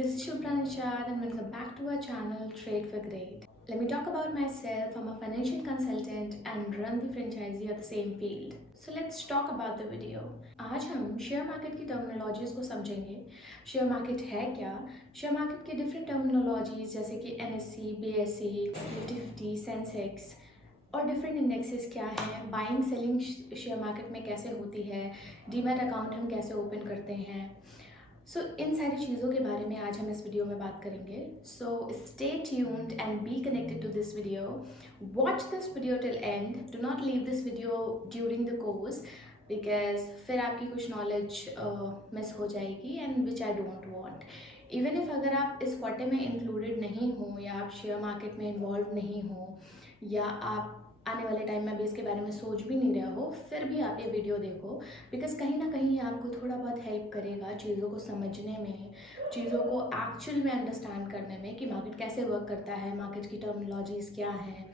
This is Shubhra Nishad and welcome back to our channel Trade for Grade. Let me talk about myself. I'm a financial consultant and run the franchisee of the same field. So let's talk about the video. आज हम share market की terminologies को समझेंगे। Share market है क्या, share market के different terminologies जैसे कि NSE, BSE, निफ्टी 50, सेंसेक्स और डिफरेंट इंडेक्सेस क्या है, बाइंग सेलिंग शेयर मार्केट में कैसे होती है, डीमैट अकाउंट हम कैसे ओपन करते हैं। इन सारी चीज़ों के बारे में आज हम इस वीडियो में बात करेंगे। So stay tuned and be connected to this video. Watch this video till end, do not leave this video during the course because फिर आपकी कुछ नॉलेज मिस हो जाएगी and which I don't want. Even if अगर आप इस quarter में included नहीं हो या आप शेयर मार्केट में इन्वॉल्व नहीं हो या आप आने वाले टाइम में अभी इसके बारे में सोच भी नहीं रहे हो, फिर भी आप ये वीडियो देखो बिकॉज कहीं ना कहीं आपको थोड़ा बहुत हेल्प करेगा चीज़ों को समझने में, चीज़ों को एक्चुअल में अंडरस्टैंड करने में कि मार्केट कैसे वर्क करता है, मार्केट की टर्मिनोलॉजीज क्या है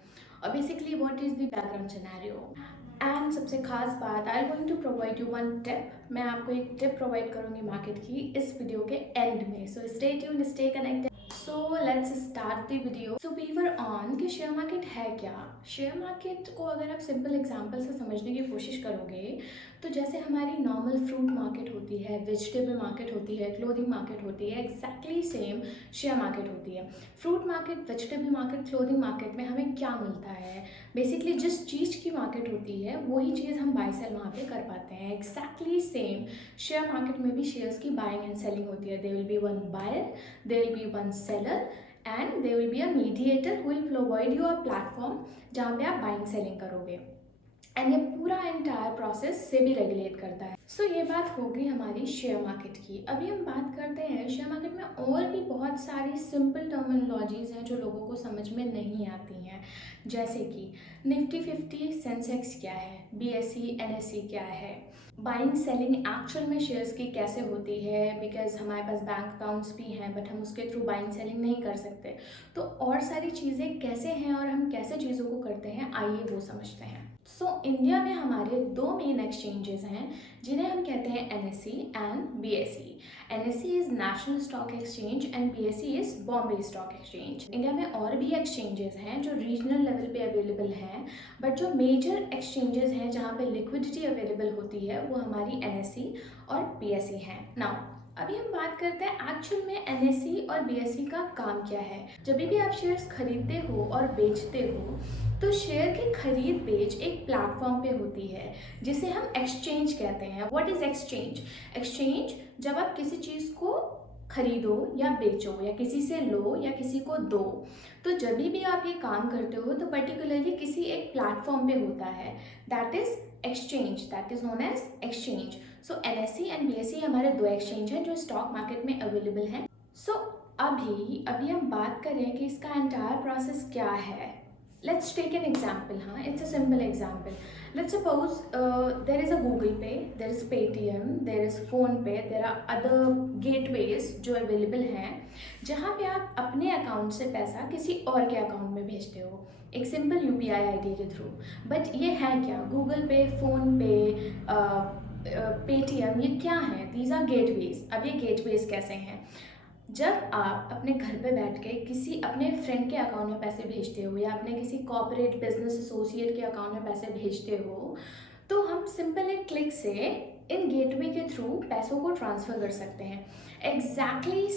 और basically what is the background scenario. And सबसे खास बात, I am going to provide you one tip. मैं आपको एक टिप प्रोवाइड करूँगी मार्केट की इस वीडियो के एंड में। So stay tuned, stay connected. So let's start the video. So we were on कि शेयर मार्केट है क्या। शेयर मार्केट को अगर आप सिंपल एग्जांपल से समझने की कोशिश करोगे तो जैसे हमारी नॉर्मल फ्रूट मार्केट होती है, वेजिटेबल मार्केट होती है, क्लोथिंग मार्केट होती है, एग्जैक्टली सेम शेयर मार्केट होती है। Fruit market, vegetable market, clothing market में हमें क्या मिलता है, बेसिकली जिस चीज़ की मार्केट होती है वही चीज़ हम बाय सेल वहाँ पे कर पाते हैं। एग्जैक्टली सेम शेयर मार्केट में भी शेयर्स की बाइंग एंड सेलिंग होती है। There will be one buyer, there will be one seller and there will be a mediator who will provide you a platform जहाँ पे आप बाइंग सेलिंग करोगे। And ये पूरा एंटायर प्रोसेस से भी रेगुलेट करता है। सो ये बात हो गई हमारी शेयर मार्केट की। अभी हम बात करते हैं शेयर मार्केट में और भी बहुत सारी सिंपल टर्मिनोलॉजीज हैं जो लोगों को समझ में नहीं आती हैं, जैसे कि निफ्टी 50 सेंसेक्स क्या है, BSE NSE क्या है, बाइंग सेलिंग एक्चुअल में शेयर्स की कैसे होती है, बिकॉज हमारे पास बैंक अकाउंट्स भी हैं बट हम उसके थ्रू बाइंग सेलिंग नहीं कर सकते। तो और सारी चीज़ें कैसे हैं और हम कैसे चीज़ों को करते हैं, आइए वो समझते हैं। इंडिया में हमारे दो मेन एक्सचेंजेस हैं जिन्हें हम कहते हैं NSE and BSE। NSE is national stock exchange and BSE is Bombay stock exchange. India में और भी एक्सचेंजेस हैं जो रीजनल लेवल पे अवेलेबल हैं, बट जो मेजर एक्सचेंजेस हैं जहाँ पे लिक्विडिटी अवेलेबल होती है वो हमारी NSE और BSE हैं। नाउ अभी हम बात करते हैं एक्चुअल में NSE और BSE का काम क्या है। जब भी आप शेयर्स खरीदते हो और बेचते हो तो शेयर की खरीद बेच एक प्लेटफॉर्म पे होती है जिसे हम एक्सचेंज कहते हैं। What is exchange? एक्सचेंज जब आप किसी चीज़ को खरीदो या बेचो या किसी से लो या किसी को दो, तो जब भी आप ये काम करते हो तो पर्टिकुलरली किसी एक प्लेटफॉर्म पे होता है, that is exchange, that is known as exchange. So NSE and BSE हमारे दो एक्सचेंज हैं जो स्टॉक मार्केट में अवेलेबल हैं। अभी हम बात करें कि इसका एंटायर प्रोसेस क्या है। Let's take an example. It's a simple example. Let's suppose there is a Google Pay, there is Paytm, there is Phone Pay, there are other gateways जो अवेलेबल हैं जहाँ पे आप अपने अकाउंट से पैसा किसी और के अकाउंट में भेजते हो एक सिंपल UPI ID के थ्रू। बट ये है क्या? गूगल पे, फ़ोन पे, Paytm, ये क्या है? These are gateways. अब ये गेटवेज कैसे हैं? जब आप अपने घर पे बैठ के किसी अपने फ्रेंड के अकाउंट में पैसे भेजते हो या अपने किसी कॉर्पोरेट बिजनेस एसोसिएट के अकाउंट में पैसे भेजते हो तो हम सिंपल एक क्लिक से इन गेटवे के थ्रू पैसों को ट्रांसफ़र कर सकते हैं। Exactly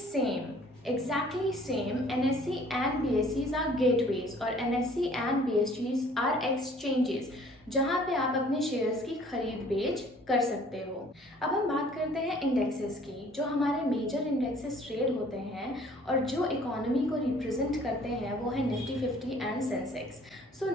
same NSE and BSEs are gateways और NSE and BSEs are exchanges जहाँ पे आप अपने शेयर्स की खरीद बेच कर सकते हो। अब हम बात करते हैं इंडेक्सेस की। जो हमारे मेजर इंडेक्सेस ट्रेड होते हैं और जो इकोनॉमी को रिप्रेजेंट करते हैं वो है निफ्टी 50 एंड सेंसेक्स।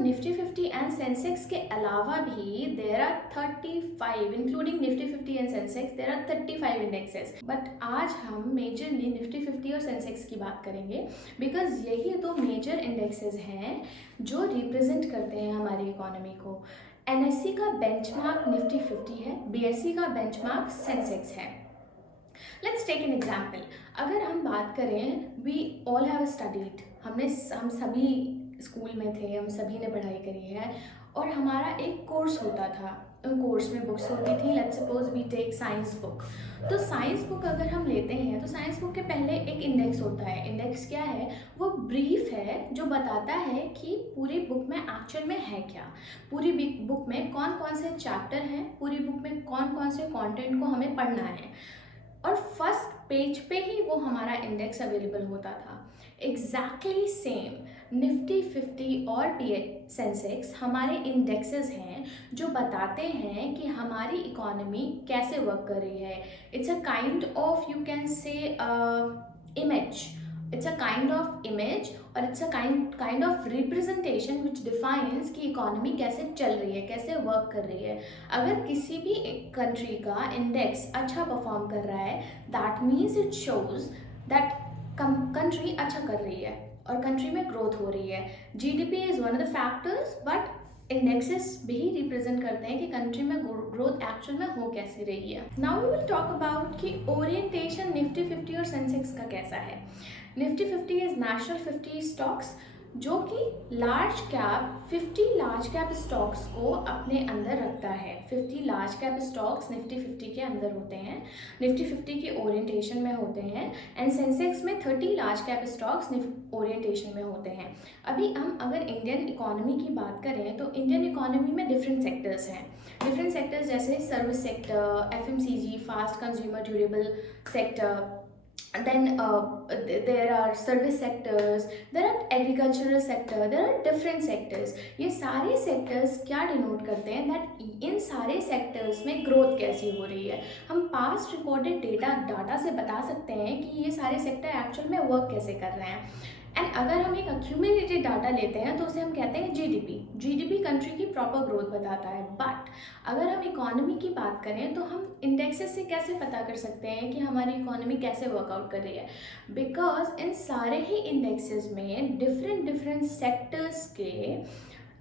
निफ्टी 50 एंड सेंसेक्स के अलावा भी there are 35, including Nifty 50 and Sensex there are 35 indexes. But आज हम मेजरली निफ्टी 50 और सेंसेक्स की बात करेंगे बिकॉज यही दो मेजर इंडेक्सेस हैं जो रिप्रेजेंट करते हैं हमारी इकोनॉमी को। NSE का बेंचमार्क निफ्टी 50 है, BSE का बेंचमार्क सेंसेक्स है। Let's take an example. अगर हम बात करें, वी ऑल हैव स्टडीड, हम सभी स्कूल में थे, हम सभी ने पढ़ाई करी है और हमारा एक कोर्स होता था कोर्स में बुक्स होती थी। Let's suppose we take science book. तो साइंस बुक अगर हम लेते हैं तो साइंस बुक के पहले एक इंडेक्स होता है। इंडेक्स क्या है? वो ब्रीफ है जो बताता है कि पूरी बुक में एक्चुअल में है क्या, पूरी बुक में कौन कौन से चैप्टर हैं, पूरी बुक में कौन कौन से कंटेंट को हमें पढ़ना है, और फर्स्ट पेज पे ही वो हमारा इंडेक्स अवेलेबल होता था। एग्जैक्टली सेम निफ्टी 50 और सेंसेक्स हमारे इंडेक्सेस हैं जो बताते हैं कि हमारी इकोनॉमी कैसे वर्क कर रही है। It's a kind of, you can say, image. It's a kind of image और it's a kind of representation which defines कि इकोनॉमी कैसे चल रही है, कैसे वर्क कर रही है। अगर किसी भी कंट्री का इंडेक्स अच्छा परफॉर्म कर रहा है, that means it shows that country अच्छा कर रही है और कंट्री में ग्रोथ हो रही है। GDP is one of the factors, but indexes भी रिप्रेजेंट करते हैं कि कंट्री में ग्रोथ एक्चुअल में हो कैसे रही है। Now we will talk about कि ओरिएंटेशन निफ्टी 50 और सेंसेक्स का कैसा है। निफ्टी 50 इज नेशनल 50 स्टॉक्स जो कि large cap 50 large cap stocks को अपने अंदर रखता है। 50 लार्ज कैप स्टॉक्स निफ्टी 50 के अंदर होते हैं, निफ्टी 50 की ओरिएंटेशन में होते हैं। एंड सेंसेक्स में 30 लार्ज कैप स्टॉक्स ओरिएंटेशन में होते हैं। अभी हम अगर इंडियन इकोनॉमी की बात करें तो इंडियन इकोनॉमी में डिफरेंट सेक्टर्स हैं। डिफरेंट सेक्टर्स जैसे service sector, FMCG, fast consumer durable sector, then there are service sectors, there are agricultural sector, there are different sectors। ये सारे sectors क्या डिनोट करते हैं? दैट इन सारे sectors में ग्रोथ कैसी हो रही है। हम पास्ट रिकॉर्डेड डाटा से बता सकते हैं कि ये सारे सेक्टर एक्चुअल में वर्क कैसे कर रहे हैं। एंड अगर हम एक अक्यूमुलेटेड डाटा लेते हैं तो उसे हम कहते हैं जीडीपी। जीडीपी कंट्री की प्रॉपर ग्रोथ बताता है। बट अगर हम इकोनॉमी की बात करें तो हम इंडेक्सेस से कैसे पता कर सकते हैं कि हमारी इकोनॉमी कैसे वर्कआउट कर रही है? बिकॉज इन सारे ही इंडेक्सेस में डिफरेंट सेक्टर्स के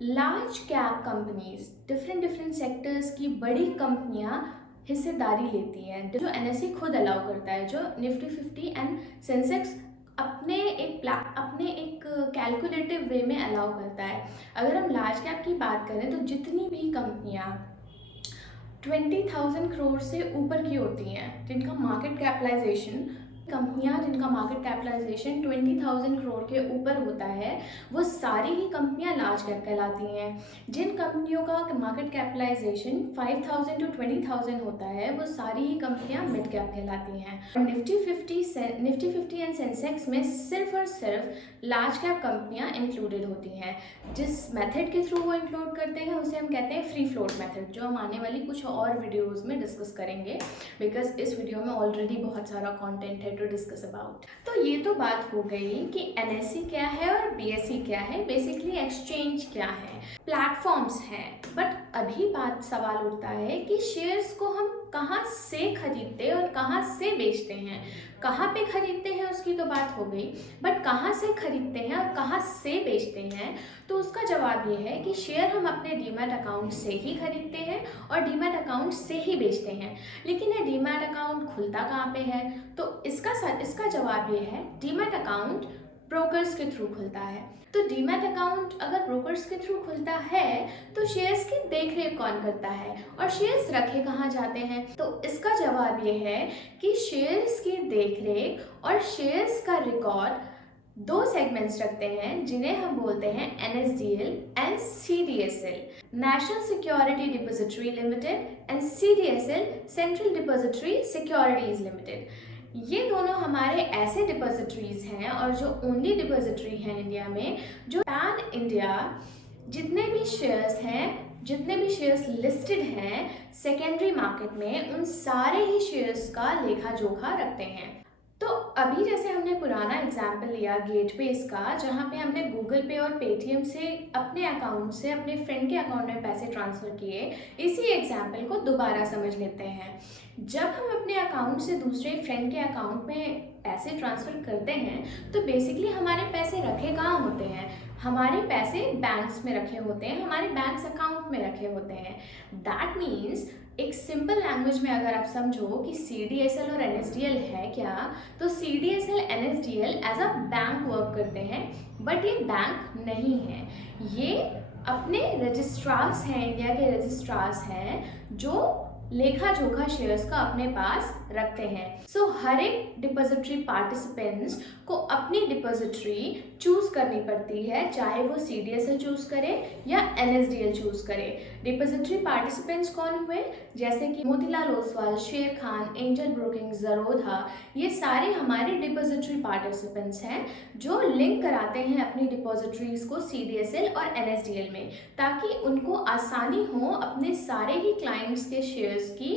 large cap companies, different sectors की बड़ी कंपनियां हिस्सेदारी लेती हैं, जो एनएसई खुद अलाउ करता है, जो निफ्टी 50 एंड सेंसेक्स अपने एक कैलकुलेटिव वे में अलाउ करता है। अगर हम लार्ज कैप की बात करें तो जितनी भी कंपनियां 20,000 करोड़ से ऊपर की होती हैं, जिनका मार्केट कैपिटलाइजेशन 20,000 करोड़ के ऊपर होता है, वो सारी ही कंपनियां लार्ज कैप कहलाती हैं। जिन कंपनियों का मार्केट कैपिटलाइजेशन 5,000 to 20,000 होता है, वो सारी ही कंपनियां मिड कैप कहलाती हैं। और निफ्टी 50 एंड सेंसेक्स में सिर्फ और सिर्फ लार्ज कैप कंपनियां इंक्लूडेड होती हैं। जिस मेथड के थ्रू वो इंक्लूड करते हैं उसे हम कहते हैं फ्री फ्लोट मेथड, जो हम आने वाली कुछ और वीडियोज़ में डिस्कस करेंगे, बिकॉज इस वीडियो में ऑलरेडी बहुत सारा कॉन्टेंट है टू डिस्कस अबाउट। तो ये तो बात हो गई कि एनएसई क्या है और बीएसई क्या है, बेसिकली एक्सचेंज क्या है, प्लेटफॉर्म्स हैं। बट अभी बात सवाल उठता है कि शेयर्स को हम कहाँ से खरीदते और कहाँ से बेचते हैं। कहाँ पे खरीदते हैं उसकी तो बात हो गई, बट कहाँ से खरीदते हैं और कहाँ से बेचते हैं, तो उसका जवाब ये है कि शेयर हम अपने डीमैट अकाउंट से ही खरीदते हैं और डीमैट अकाउंट से ही बेचते हैं। लेकिन ये डीमैट अकाउंट खुलता कहाँ पे है? तो इसका जवाब ये है, डीमैट अकाउंट ब्रोकर्स के थ्रू खुलता है। तो डीमैट अकाउंट अगर ब्रोकर्स के थ्रू खुलता है तो शेयर्स की देखरेख कौन करता है और शेयर्स रखे कहाँ जाते हैं? तो इसका जवाब ये है कि शेयर्स की देखरेख और शेयर्स का रिकॉर्ड दो सेगमेंट्स रखते हैं, जिन्हें हम बोलते हैं NSDL and CDSL, national security depository limited, and CDSL, central depository securities limited. ये दोनों हमारे ऐसे डिपॉजिटरीज हैं और जो ओनली डिपॉजिटरी हैं इंडिया में, जो पैन इंडिया जितने भी शेयर्स लिस्टेड हैं सेकेंडरी मार्केट में, उन सारे ही शेयर्स का लेखा जोखा रखते हैं। तो अभी जैसे हमने पुराना एग्जाम्पल लिया गेटवेज का, जहाँ पे हमने गूगल पे और पेटीएम से अपने अकाउंट से अपने फ्रेंड के अकाउंट में पैसे ट्रांसफ़र किए, इसी एग्जाम्पल को दोबारा समझ लेते हैं। जब हम अपने अकाउंट से दूसरे फ्रेंड के अकाउंट में पैसे ट्रांसफ़र करते हैं तो बेसिकली हमारे पैसे रखे कहाँ होते हैं? हमारे पैसे बैंक्स में रखे होते हैं, हमारे बैंक्स अकाउंट में रखे होते हैं। दैट मीन्स एक सिंपल लैंग्वेज में अगर आप समझो कि CDSL और NSDL है क्या, तो CDSL NSDL as a bank work करते हैं, बट ये बैंक नहीं है, ये अपने रजिस्ट्रार्स हैं, इंडिया के रजिस्ट्रार्स हैं जो लेखा जोखा शेयर्स का अपने पास रखते हैं। सो हर एक डिपॉजिटरी पार्टिसिपेंट्स को अपनी डिपॉजिटरी चूज करनी पड़ती है, चाहे वो CDSL चूज करे या NSDL चूज करे। डिपॉजिटरी पार्टिसिपेंट्स कौन हुए? जैसे कि मोतीलाल ओसवाल, शेर खान, एंजल ब्रोकिंग, ज़रोधा, ये सारे हमारे डिपॉजिटरी पार्टिसिपेंट्स हैं जो लिंक कराते हैं अपनी डिपॉजिटरीज को CDSL और NSDL में, ताकि उनको आसानी हो अपने सारे ही क्लाइंट्स के शेयर्स की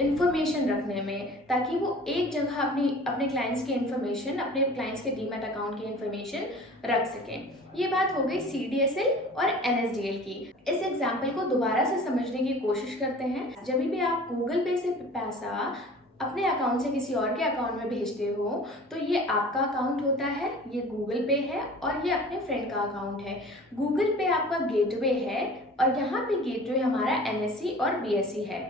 इंफॉर्मेशन रखने में, ताकि वो एक जगह अपने क्लाइंट्स की इंफॉर्मेशन, अपने क्लाइंट्स के डीमैट अकाउंट की इंफॉर्मेशन रख सकें। ये बात हो गई CDSL और NSDL की। इस एग्जाम्पल को दोबारा से समझने की कोशिश करते हैं। जब भी आप गूगल पे से पैसा अपने अकाउंट से किसी और के अकाउंट में भेजते हो तो ये आपका अकाउंट होता है, ये गूगल पे है और ये अपने फ्रेंड का अकाउंट है। गूगल पे आपका गेटवे है और यहाँ पे गेटवे हमारा NSE और BSE है।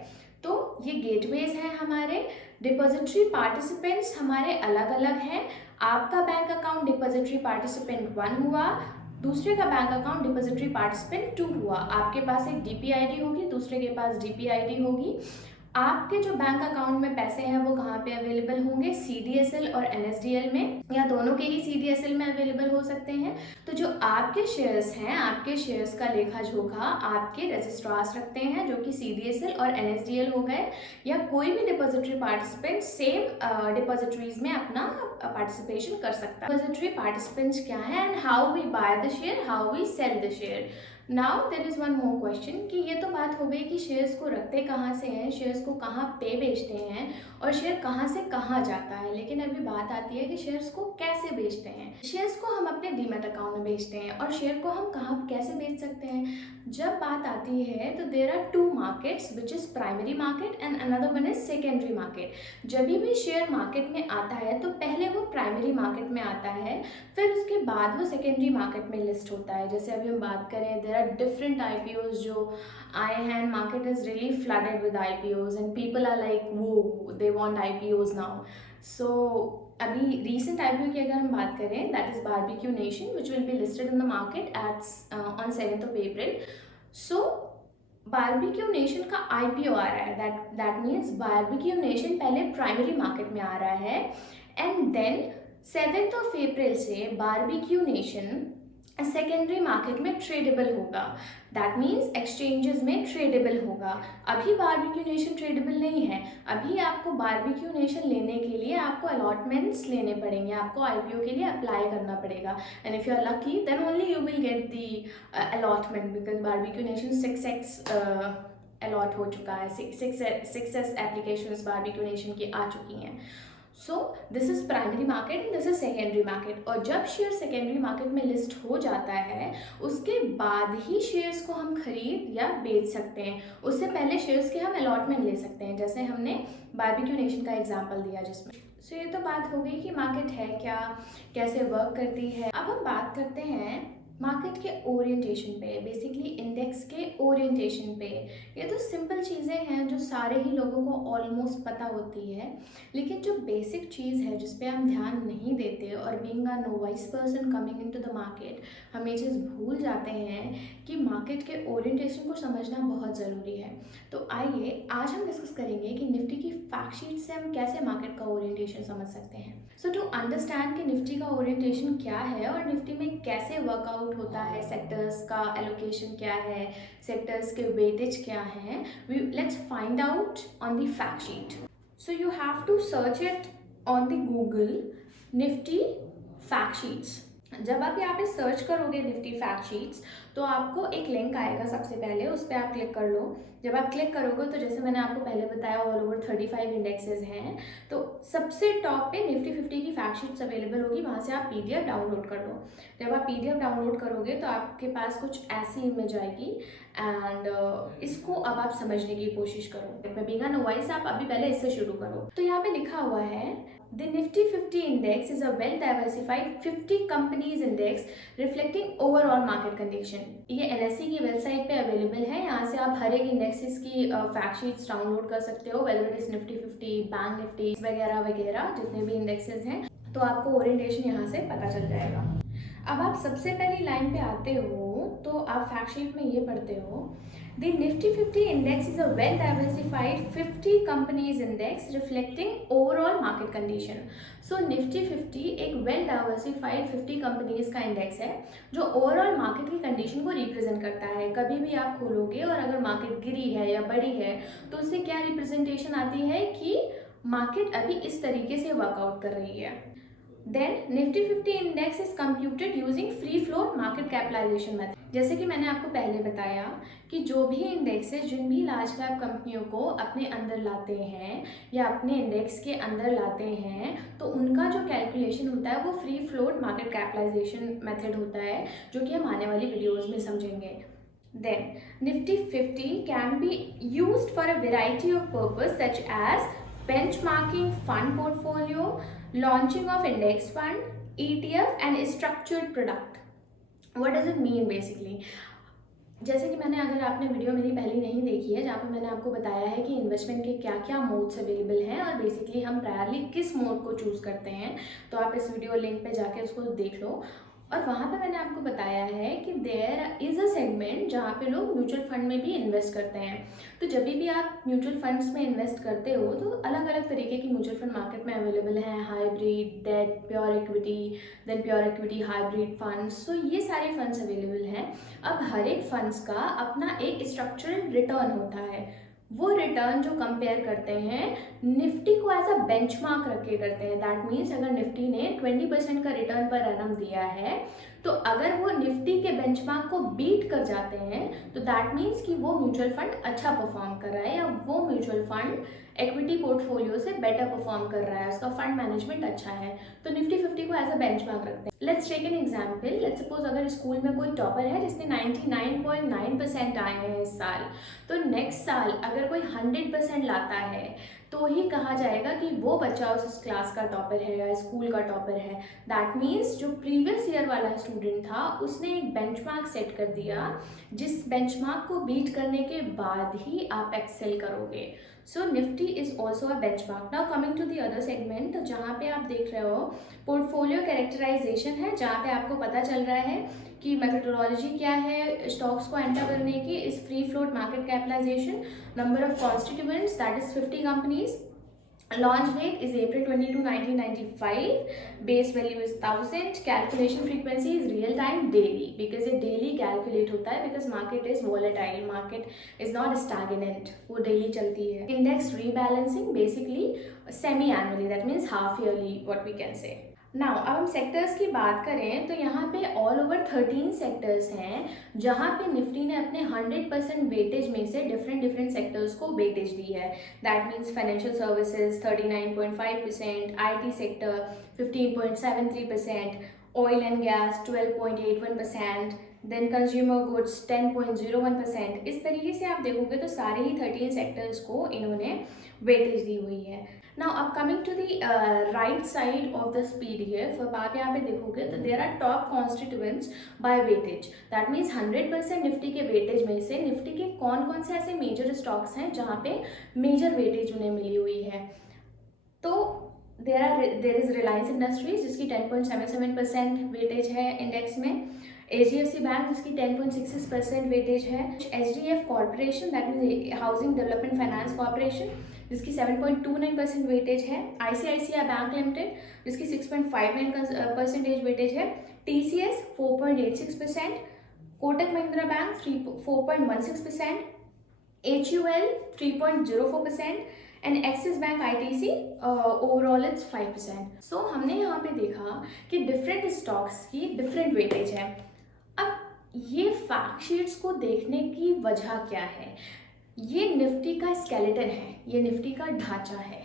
तो ये गेटवेज हैं हमारे। डिपॉजिटरी पार्टिसिपेंट्स हमारे अलग अलग हैं। आपका बैंक अकाउंट डिपॉजिटरी पार्टिसिपेंट 1 हुआ, दूसरे का बैंक अकाउंट डिपॉजिटरी पार्टिसिपेंट 2 हुआ। आपके पास एक DPID होगी, दूसरे के पास DPID होगी। आपके जो बैंक अकाउंट में पैसे हैं वो कहाँ पे अवेलेबल होंगे? CDSL और NSDL में, या दोनों के ही CDSL में अवेलेबल हो सकते हैं। तो जो आपके शेयर्स हैं, आपके शेयर्स का लेखा जोखा आपके रजिस्ट्रार्स रखते हैं, जो कि CDSL और NSDL हो गए, या कोई भी डिपॉजिटरी पार्टिसिपेंट सेम डिपॉजिटरीज में अपना पार्टिसिपेशन कर सकता है। डिपॉजिटरी पार्टिसिपेंट्स क्या है and how we buy the share, how we sell the share. Now there is one more question कि ये तो बात हो गई कि शेयर्स को रखते कहाँ से हैं, शेयर्स को कहाँ पे बेचते हैं और शेयर कहाँ से कहाँ जाता है। लेकिन अभी बात आती है कि शेयर्स को कैसे बेचते हैं। शेयर्स को हम अपने डीमैट अकाउंट में बेचते हैं और शेयर को हम कहाँ कैसे बेच सकते हैं। जब बात आती है तो there are 2 markets which is primary market and another one is secondary market. जब भी शेयर मार्केट में आता है तो पहले वो प्राइमरी मार्केट में आता है, फिर उसके बाद वो सेकेंडरी मार्केट में लिस्ट होता है। जैसे अभी हम बात करें, देर आर डिफरेंट IPOs जो आए हैं, market is really flooded with IPOs and people are like वो they want IPOs now. So अभी रीसेंट IPO की अगर हम बात करें, that is Barbeque Nation which will be listed in the market at on 7th of April। So Barbeque Nation का IPO आ रहा है, दैट मीन्स बारबेक्यू नेशन पहले प्राइमरी मार्केट में आ रहा है and then 7th of April से बारबेक्यू नेशन सेकेंडरी मार्केट में ट्रेडेबल होगा। दैट मीन्स एक्सचेंजेस में ट्रेडेबल होगा। अभी बारबेक्यू नेशन ट्रेडेबल नहीं है। अभी आपको बारबेक्यू नेशन लेने के लिए आपको अलॉटमेंट्स लेने पड़ेंगे, आपको IPO के लिए अप्लाई करना पड़ेगा and if you are lucky then only you will get the allotment, because Barbeque Nation 6x allot हो चुका है, 6x एप्लीकेशंस बारबेक्यू नेशन की आ चुकी हैं। So this is primary market and this is secondary market. और जब share secondary market में list हो जाता है उसके बाद ही शेयर्स को हम खरीद या बेच सकते हैं। उससे पहले शेयर्स के हम अलॉटमेंट ले सकते हैं, जैसे हमने बारबेक्यू नेशन का एग्जांपल दिया जिसमें। सो ये तो बात हो गई कि मार्केट है क्या, कैसे वर्क करती है। अब हम बात करते हैं मार्केट के ओरिएंटेशन पे, बेसिकली इंडेक्स के ओरिएंटेशन पे। ये तो सिंपल चीज़ें हैं जो सारे ही लोगों को ऑलमोस्ट पता होती है, लेकिन जो बेसिक चीज़ है जिस पे हम ध्यान नहीं देते और being a novice person coming into the market हम ये चीज़ भूल जाते हैं कि मार्केट के ओरिएंटेशन को समझना बहुत ज़रूरी है। तो आइए आज हम डिस्कस करेंगे कि निफ्टी की फैक्ट शीट से हम कैसे मार्केट का ओरिएंटेशन समझ सकते हैं। सो टू अंडरस्टैंड कि निफ्टी का ओरिएंटेशन क्या है और निफ्टी में कैसे वर्कआउट होता है, सेक्टर्स का एलोकेशन क्या है, सेक्टर्स के वेटेज क्या हैं, let's find out on the fact sheet. So you have to search it on the Google Nifty fact sheets. जब आप यहाँ पे सर्च करोगे निफ्टी फैक्ट शीट्स तो आपको एक लिंक आएगा, सबसे पहले उस पर आप क्लिक कर लो। जब आप क्लिक करोगे तो जैसे मैंने आपको पहले बताया ऑल ओवर 35 इंडेक्सेस हैं, तो सबसे टॉप पे निफ्टी 50 की फैक्ट शीट्स अवेलेबल होगी, वहाँ से आप PDF डाउनलोड कर लो। जब आप PDF डाउनलोड करोगे तो आपके पास कुछ ऐसी इमेज आएगी एंड इसको अब आप समझने की कोशिश करो। मैं बीइंग अ नोवाइस आप अभी पहले इससे शुरू करो। तो यहाँ पे लिखा हुआ है The Nifty 50 index is a well-diversified 50 companies index reflecting overall market condition। ये NSE की वेबसाइट पे अवेलेबल है। यहाँ से आप हर एक इंडेक्सेस की फैक्ट शीट्स डाउनलोड कर सकते हो, whether it is Nifty 50, bank Nifty वगैरह वगैरह जितने भी इंडेक्सेस हैं, तो आपको ओरिएंटेशन यहाँ से पता चल जाएगा। अब आप सबसे पहली लाइन पे आते हो तो आप फैक्ट शीट में ये पढ़ते हो, The Nifty 50 index is a well-diversified 50 companies index reflecting overall market condition. So Nifty 50 एक well-diversified 50 companies का इंडेक्स है जो ओवरऑल मार्केट की कंडीशन को रिप्रेजेंट करता है। कभी भी आप खोलोगे और अगर मार्केट गिरी है या बढ़ी है तो उससे क्या रिप्रेजेंटेशन आती है कि मार्केट अभी इस तरीके से वर्कआउट कर रही है। Then Nifty 50 index is computed using free float market capitalization method. जैसे कि मैंने आपको पहले बताया कि जो भी इंडेक्स है, जिन भी लार्ज कैप कंपनियों को अपने अंदर लाते हैं या अपने इंडेक्स के अंदर लाते हैं तो उनका जो कैलकुलेशन होता है वो free float market capitalization method होता है, जो कि हम आने वाली वीडियोज़ में समझेंगे। Then Nifty 50 can be used for a variety of purpose such as benchmarking fund portfolio, launching of index fund, ETF and structured product. What does it mean basically? जैसे कि मैंने, अगर आपने वीडियो मेरी पहले नहीं देखी है जहाँ पर मैंने आपको बताया है कि इन्वेस्टमेंट के क्या क्या मोड्स अवेलेबल हैं और बेसिकली हम प्रायरली किस मोड को चूज़ करते हैं, तो आप इस वीडियो लिंक पे जाके उसको देख लो। और वहाँ पे मैंने आपको बताया है कि देयर इज़ अ सेगमेंट जहाँ पे लोग म्यूचुअल फंड में भी इन्वेस्ट करते हैं। तो जब भी आप म्यूचुअल फंड्स में इन्वेस्ट करते हो तो अलग अलग तरीके की म्यूचुअल फंड मार्केट में अवेलेबल हैं, hybrid, debt, pure equity, then pure equity hybrid funds. तो ये सारे फंड्स अवेलेबल हैं। अब हर एक फंड्स का अपना एक स्ट्रक्चरल रिटर्न होता है। वो रिटर्न जो कंपेयर करते हैं निफ्टी को एज अ बेंचमार्क रख के करते हैं। दैट मीन्स अगर निफ्टी ने 20% का रिटर्न पर एनम दिया है तो अगर वो निफ्टी के बेंचमार्क को बीट कर जाते हैं तो दैट मीन्स कि वो म्यूचुअल फंड अच्छा परफॉर्म कर रहा है या वो म्यूचुअल फंड इक्विटी पोर्टफोलियो से बेटर परफॉर्म कर रहा है, उसका फंड मैनेजमेंट अच्छा है, तो निफ्टी 50 को एज अ बेंचमार्क रखते हैं। Let's take an example. Let's suppose अगर स्कूल में कोई टॉपर है जिसने 99.9% आए हैं इस साल, तो नेक्स्ट साल अगर कोई 100% लाता है तो ही कहा जाएगा कि वो बच्चा उस क्लास का टॉपर है या स्कूल का टॉपर है। दैट मीन्स जो प्रीवियस ईयर वाला स्टूडेंट था उसने एक बेंचमार्क सेट कर दिया, जिस बेंचमार्क को बीट करने के बाद ही आप एक्सेल करोगे। So Nifty is also a benchmark. Now coming to the other segment, जहाँ पे आप देख रहे हो पोर्टफोलियो कैरेक्टराइजेशन है, जहाँ पे आपको पता चल रहा है कि मेथोडोलॉजी क्या है स्टॉक्स को एंटर करने की, इस free float market capitalization, number of constituents that is 50 companies, launch date is April 22 1995, base value is 1000, calculation frequency is real time daily because ये daily calculate होता है because market is volatile, market is not stagnant, वो daily चलती है। Index rebalancing basically semi annually, that means half yearly what we can say। Now अब हम sectors की बात करें तो यहाँ पे ऑल ओवर 13 सेक्टर्स हैं जहाँ पे निफ्टी ने अपने 100% वेटेज में से डिफरेंट सेक्टर्स को वेटेज दी है। That means financial services 39.5%, IT sector 15.73%, oil and gas 12.81%, then consumer goods 10.01%। इस तरीके से आप देखोगे तो सारे ही 13 सेक्टर्स को इन्होंने वेटेज दी हुई है। नाउ अब coming to the right side of this PDF, अब आप यहाँ पे देखोगे तो there are top constituents by weightage. That means 100% Nifty के वेटेज में से निफ्टी के कौन कौन से ऐसे मेजर स्टॉक्स हैं जहाँ पे मेजर वेटेज उन्हें मिली हुई है। तो देयर इज रिलायंस इंडस्ट्रीज जिसकी 10.77% वेटेज है इंडेक्स में, HDFC बैंक जिसकी 10.66% वेटेज है, HDF corporation that means housing development finance corporation जिसकी 7.29% वेटेज है, ICICI बैंक लिमिटेड जिसकी 6.59% वेटेज है, TCS 4.86%, Kotak Mahindra bank 4.16%, HUL 3.04% and axis bank ITC overall it's 5%। सो हमने यहाँ पे देखा कि डिफरेंट स्टॉक्स की डिफरेंट वेटेज है। अब ये फैक्ट शीट्स को देखने की वजह क्या है? ये निफ्टी का स्केलेटन है, ये निफ्टी का ढांचा है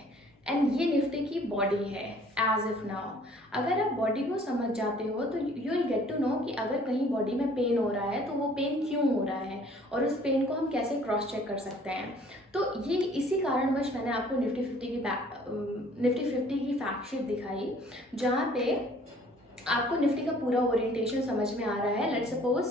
एंड ये निफ्टी की बॉडी है एज इफ नाउ। अगर आप बॉडी को समझ जाते हो तो you will get to know कि अगर कहीं बॉडी में पेन हो रहा है तो वो पेन क्यों हो रहा है और उस पेन को हम कैसे क्रॉस चेक कर सकते हैं। तो ये इसी कारणवश मैंने आपको निफ्टी 50 की फैक्ट शीट दिखाई जहाँ पे आपको निफ्टी का पूरा ओरिएंटेशन समझ में आ रहा है। Let's suppose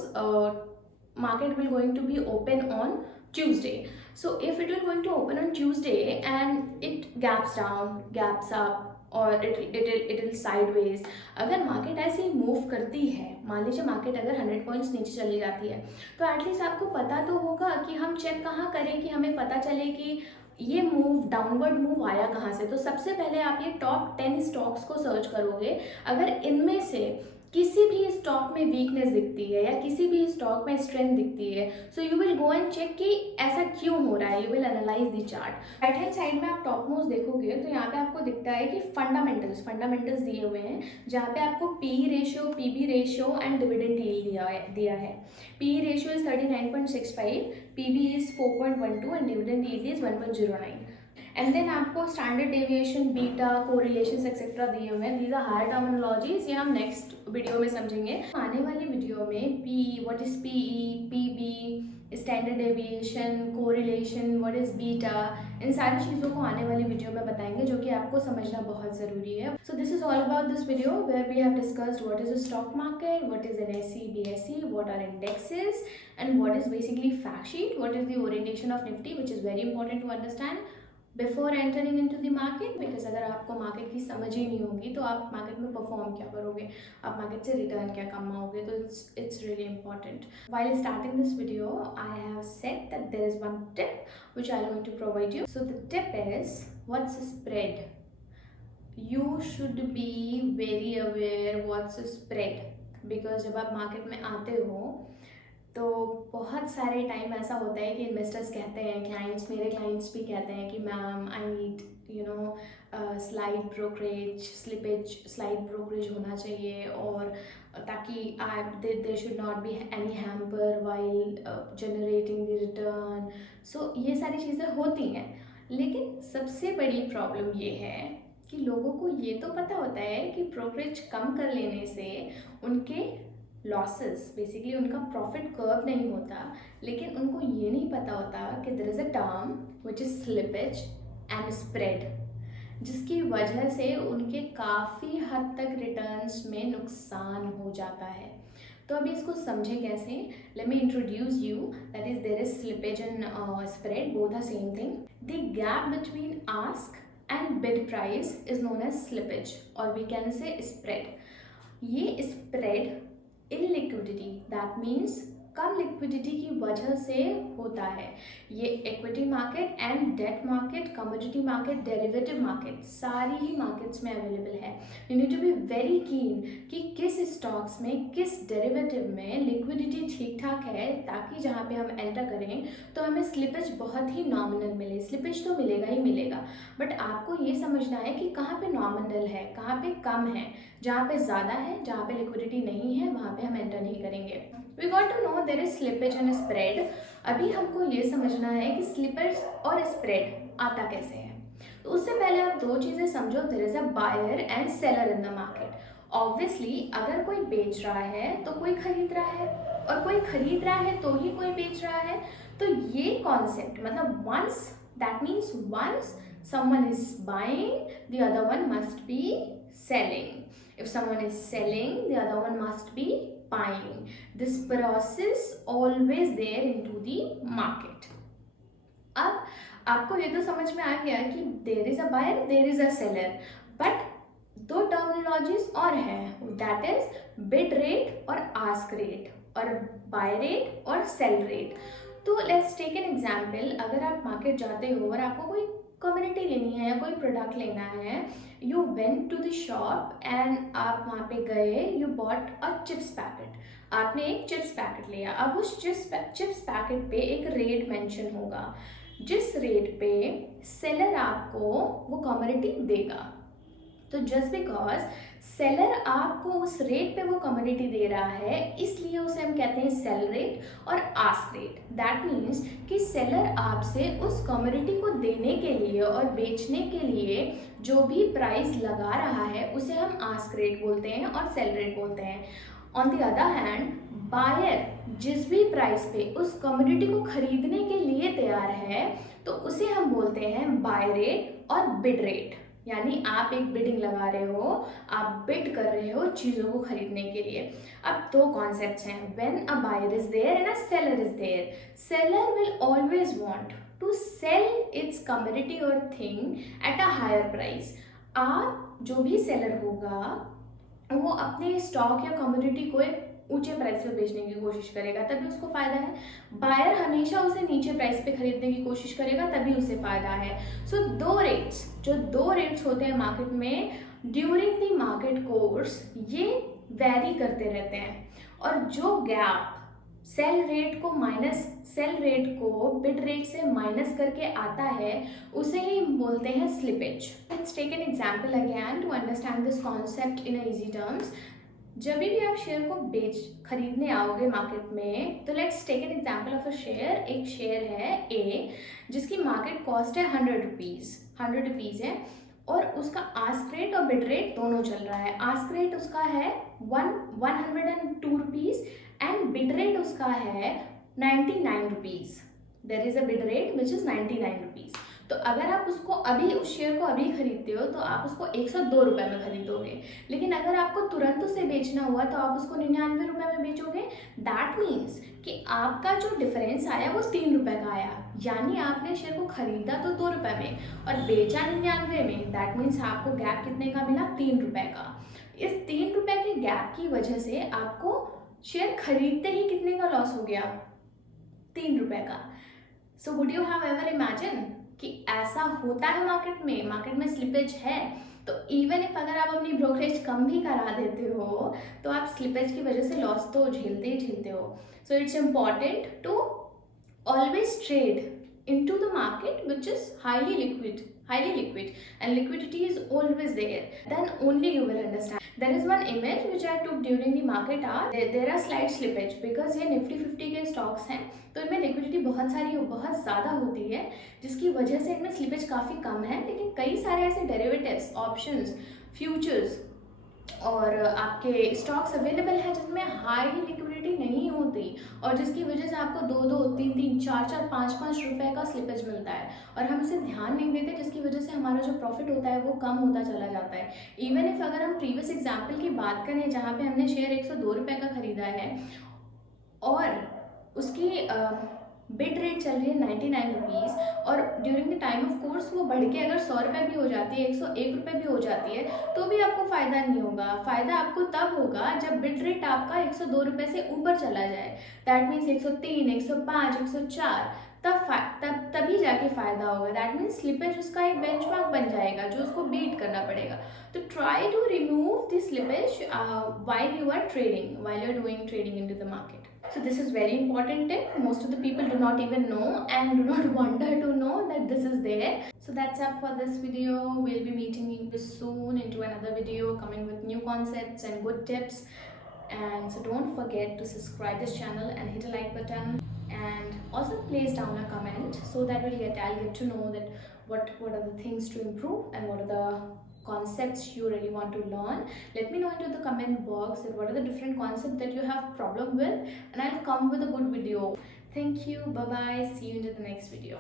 market will going to be open on Tuesday. So if it will going to open on Tuesday and it gaps down, gaps up, और इट विल साइडवेज। अगर मार्केट ऐसे ही मूव करती है, मान लीजिए मार्केट अगर 100 points नीचे चली जाती है, तो एटलीस्ट आपको पता तो होगा कि हम चेक कहाँ करें कि हमें पता चले कि ये मूव डाउनवर्ड मूव आया कहाँ से। तो सबसे पहले आप ये टॉप 10 स्टॉक्स को सर्च करोगे। अगर इनमें से किसी भी स्टॉक में वीकनेस दिखती है या किसी भी स्टॉक में स्ट्रेंथ दिखती है, so you will go and check कि ऐसा क्यों हो रहा है। You will analyse the chart. Right hand side में आप टॉप मोस्ट देखोगे तो यहाँ पे आपको दिखता है कि फंडामेंटल्स दिए हुए हैं, जहाँ पे आपको P ratio, PB ratio and dividend yield दिया है। P ratio is 39.65, PB is 4.12 and dividend yield is 1.09। And then आपको standard deviation, beta, correlations etcetera दिए हुए हैं। दीज आर हायर टर्मिनोलॉजीज, ये हम नेक्स्ट वीडियो में समझेंगे। आने वाली वीडियो में P, what is PE, PB, standard deviation, correlation, what is beta, इन सारी चीज़ों को आने वाली वीडियो में बताएंगे, जो कि आपको समझना बहुत ज़रूरी है। So this is all about this video where we have discussed what is a stock market, what is NSE, BSE, what are indexes, and what is basically fact sheet, what is the orientation of Nifty, which is very important to understand before entering in to the market. Because अगर आपको market की समझ ही नहीं होगी तो आप market में perform क्या करोगे, आप मार्केट से रिटर्न क्या कमाओगे। तो it's really important. While starting this video I have said that there is one tip which I'm going to provide you. So the tip is, what's a spread? You should be very aware what's a spread, because जब आप market में आते हो तो बहुत सारे time ऐसा होता है कि इन्वेस्टर्स कहते हैं, क्लाइंट्स, मेरे क्लाइंट्स भी कहते हैं कि ma'am I need slide brokerage, slide brokerage होना चाहिए, और ताकि they should not be any hamper while generating the return. So ये सारी चीज़ें होती हैं, लेकिन सबसे बड़ी प्रॉब्लम ये है कि लोगों को ये तो पता होता है कि ब्रोकरेज कम कर लेने से उनके लॉसेस, बेसिकली उनका प्रॉफिट कर्व नहीं होता, लेकिन उनको ये नहीं पता होता कि there is a term which is slippage and spread, जिसकी वजह से उनके काफ़ी हद तक रिटर्न्स में नुकसान हो जाता है। तो अभी इसको समझें कैसे। Let me introduce you, that is there is slippage and spread, both are same thing. The gap between ask and bid price is known as slippage, और वी कैन से स्प्रेड। ये स्प्रेड इलिक्विडिटी, दैट मीन्स कम liquidity की वजह से होता है। ये equity market and debt market, commodity market, derivative market, सारी ही मार्केट्स में अवेलेबल है। You need to be very keen कि किस स्टॉक्स में, किस डेरिवेटिव में लिक्विडिटी ठीक ठाक है, ताकि जहाँ पे हम एंटर करें तो हमें स्लिपेज बहुत ही नॉमिनल मिले। स्लिपेज तो मिलेगा ही मिलेगा, बट आपको ये समझना है कि कहाँ पे नॉमिनल है, कहाँ पे कम है। जहाँ पे ज़्यादा है, जहाँ पे लिक्विडिटी नहीं है, वहाँ पे हम एंटर नहीं करेंगे। We got to know there is slippage and spread. अभी हमको ये समझना है कि स्लिपेज और स्प्रेड आता कैसे है। तो उससे पहले आप दो चीज़ें समझो, there is a buyer and seller in the market. Obviously अगर कोई बेच रहा है तो कोई खरीद रहा है, और कोई खरीद रहा है तो ही कोई बेच रहा है। तो ये कॉन्सेप्ट, मतलब once, that means once someone is buying, the other one must be selling. If someone is selling, the other one must be buying. This process always there into the market. अब आपको ये तो समझ में आ गया कि there is a buyer, there is a seller, but दो terminologies और हैं, दैट इज बिड रेट और आस्क रेट, और बाय रेट और सेल रेट। तो लेट्स टेक एन एग्जाम्पल। अगर आप मार्केट जाते हो और आपको कोई कम्युनिटी लेनी है या कोई प्रोडक्ट लेना है, you went to the shop and आप वहाँ पे गए, you bought a chips packet, आपने एक चिप्स पैकेट लिया। अब उस चिप्स पैकेट पे एक रेट मेंशन होगा, जिस रेट पे सेलर आपको वो कम्युनिटी देगा। तो जस्ट बिकॉज सेलर आपको उस रेट पे वो कमोडिटी दे रहा है, इसलिए उसे हम कहते हैं सेल रेट और आस्क रेट। दैट मीन्स कि सेलर आपसे उस कमोडिटी को देने के लिए और बेचने के लिए जो भी प्राइस लगा रहा है, उसे हम आस्क रेट बोलते हैं और सेल रेट बोलते हैं। On the other hand, buyer जिस भी प्राइस पे उस कमोडिटी को खरीदने के लिए तैयार है, तो उसे हम बोलते हैं बाय रेट और बिड रेट। यानी आप एक बिडिंग लगा रहे हो, आप बिड कर रहे हो चीज़ों को खरीदने के लिए। अब दो कॉन्सेप्ट्स हैं, when a buyer is there and a seller is there. Seller will always want to sell its commodity और thing at a higher price. आप जो भी सेलर होगा वो अपने स्टॉक या कम्युनिटी को एक ऊंचे प्राइस पे बेचने की कोशिश करेगा, तभी उसको फायदा है। बायर हमेशा उसे नीचे प्राइस पे खरीदने की कोशिश करेगा, तभी उसे फायदा है। सो दो रेट्स होते हैं मार्केट में ड्यूरिंग द मार्केट कोर्स, ये वैरी करते रहते हैं। और जो गैप सेल रेट को बिड रेट से माइनस करके आता है उसे ही बोलते हैं slippage. Let's take an example again to understand this concept in easy terms. जब भी आप शेयर को खरीदने आओगे मार्केट में, तो let's take an example of a share. एक शेयर है ए जिसकी मार्केट कॉस्ट है 100 रुपीज़ है, और उसका आस्क रेट और बिड रेट दोनों चल रहा है। आस्क रेट उसका है 102 रुपीज़ एंड बिड रेट उसका है 99 rupees. There is a bid rate which is 99 rupees. तो अगर आप उसको अभी उस शेयर को अभी खरीदते हो तो आप उसको 102 रुपये में खरीदोगे, लेकिन अगर आपको तुरंत उसे बेचना हुआ तो आप उसको 99 रुपये में बेचोगे। दैट मीन्स कि आपका जो डिफरेंस आया वो 3 रुपये का आया, यानी आपने शेयर को खरीदा तो 2 रुपये में और बेचा 99 में। दैट मीन्स आपको गैप कितने का मिला? 3 रुपये का। इस 3 रुपये के गैप की वजह से आपको शेयर खरीदते ही कितने का लॉस हो गया? 3 रुपये का। So would you have ever imagine कि ऐसा होता है मार्केट में स्लिपेज है। तो इवन इफ अगर आप अपनी ब्रोकरेज कम भी करा देते हो तो आप स्लिपेज की वजह से लॉस तो झेलते ही झेलते हो। So it's important to always trade into the market which is highly liquid, and liquidity is always there. Then only you will understand. There is one image which I took during the market hour. There are slight slippage because ये Nifty 50 के stocks हैं, तो इनमें liquidity बहुत ज़्यादा होती है, जिसकी वजह से इनमें स्लिपेज काफ़ी कम है। लेकिन कई सारे ऐसे डेरिवेटिव्स, ऑप्शंस, फ्यूचर्स और आपके स्टॉक्स अवेलेबल हैं जिसमें हाई लिक्विडिटी नहीं होती और जिसकी वजह से आपको 2-2, 3-3, 4-4, 5-5 रुपए का स्लिपेज मिलता है और हम इसे ध्यान नहीं देते, जिसकी वजह से हमारा जो प्रॉफिट होता है वो कम होता चला जाता है। इवन इफ अगर हम प्रीवियस एग्जाम्पल की बात करें जहाँ पे हमने शेयर 102 रुपये का खरीदा है और उसकी बिड रेट चल रही है 99 रुपीज़ और during the time of course वो बढ़ के अगर 100 रुपये भी हो जाती है, 101 रुपये भी हो जाती है, तो भी आपको फ़ायदा नहीं होगा। फ़ायदा आपको तब होगा जब बिड रेट आपका 102 रुपये से ऊपर चला जाए। दैट मीन्स 103, 105, 104, तभी जाके फ़ायदा होगा। दैट मीन्स स्लिपेज उसका एक बेंचमार्क बन जाएगा जो उसको बीट करना पड़ेगा। तो try to remove the slippage while you are doing trading into the market. So this is very important tip. Most of the people do not even know and do not wonder to know that this is there. So that's up for this video. We'll be meeting you soon into another video coming with new concepts and good tips. And so don't forget to subscribe this channel and hit a like button, and also place down a comment so that I'll get to know that what are the things to improve and what are the concepts you really want to learn. Let me know into the comment box that what are the different concepts that you have problem with, and I'll come with a good video. Thank you. Bye bye. See you into the next video.